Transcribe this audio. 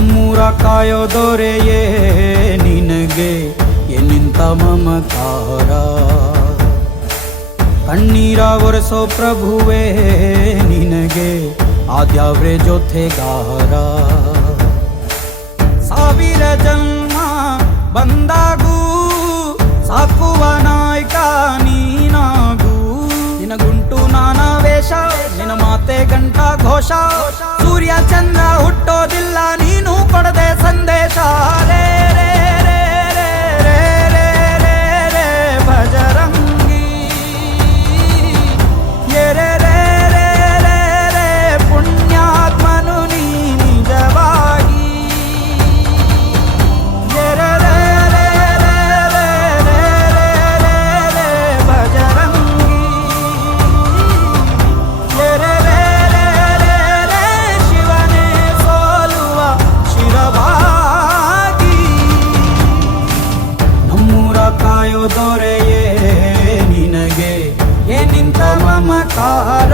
ನಮ್ಮೂರ ಕಾಯೋ ದೊರೆಯೇ ನಿನಗೆ ಎನ್ನಿಂತ ಮಮಕಾರ. ಕಣ್ಣೀರ ಒರೆಸೋ ಪ್ರಭುವೇ ನಿನಗೆ ಆದ್ಯಾವ್ರೆ ಜೊತೆಗಾರ. ಸಾವಿರ ಜನ್ಮ ಬಂದಾಗೂ ಸಾಕುವ ನಾಯಕ ನೀನಾಗೂ. ನಿನಗುಂಟು ನಾನಾ ವೇಷ, ನಿನ್ನ ಮಾತೆ ಗಂಟ ಘೋಷ. ಸೂರ್ಯ ಚಂದ್ರ ಹುಟ್ಟೋದಿಲ್ಲ ನೀನು ಕೊಡದೆ ಸಂದೇಶ. ರೇ ರೇ ರೇ ರೇ ರೇ ರೇ ರೇ ರೇ ಭಜರಂಗಿ. ರೇ ರೇ ರೇ ರೇ ರೇ ಪುಣ್ಯಾತ್ಮನು ನೀ ನಿಜವಾಗಿ. ರೇ ರೇ ರೇ ರೇ ರೇ ರೇ ರೇ ರೇ ರೇ ಭಜರಂಗಿ. ರೇ ರೇ ರೇ ರೇ ರೇ ರೇ ಶಿವನೇ ಸೋಲುವ ಶಿರವಾಗಿ. ನಮ್ಮೂರ ಕಾಯೋ ದೊರೆಯೇ ನಿನಗೆ ಏನಿಂತ ಮಮಕಾರ.